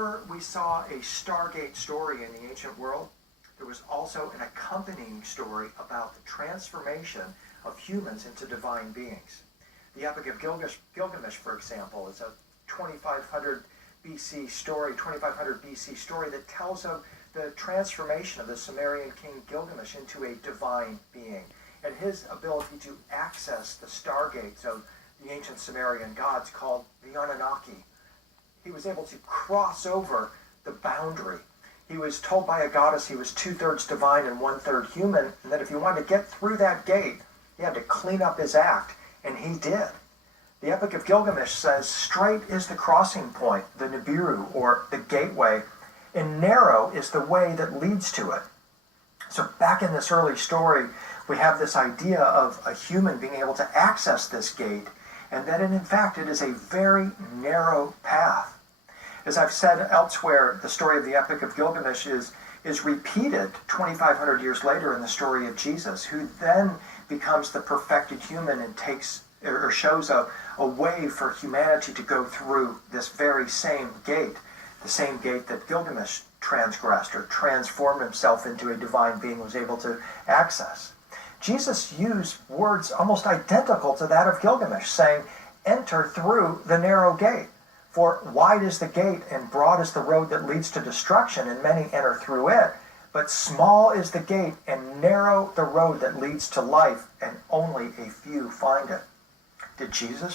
whenever we saw a Stargate story in the ancient world, there was also an accompanying story about the transformation of humans into divine beings. The Epic of Gilgamesh, for example, is a 2500 BC story that tells of the transformation of the Sumerian king Gilgamesh into a divine being, and his ability to access the stargates of the ancient Sumerian gods called the Anunnaki. He was able to cross over the boundary. He was told by a goddess he was 2/3 divine and 1/3 human, and that if he wanted to get through that gate, he had to clean up his act, and he did. The Epic of Gilgamesh says, straight is the crossing point, the Nibiru, or the gateway, and narrow is the way that leads to it. So back in this early story, we have this idea of a human being able to access this gate, and that in fact it is a very narrow path. As I've said elsewhere, the story of the Epic of Gilgamesh is repeated 2,500 years later in the story of Jesus, who then becomes the perfected human and takes or shows a way for humanity to go through this very same gate, the same gate that Gilgamesh transgressed or transformed himself into a divine being, was able to access. Jesus used words almost identical to that of Gilgamesh, saying, enter through the narrow gate. For wide is the gate and broad is the road that leads to destruction, and many enter through it. But small is the gate and narrow the road that leads to life, and only a few find it. Did Jesus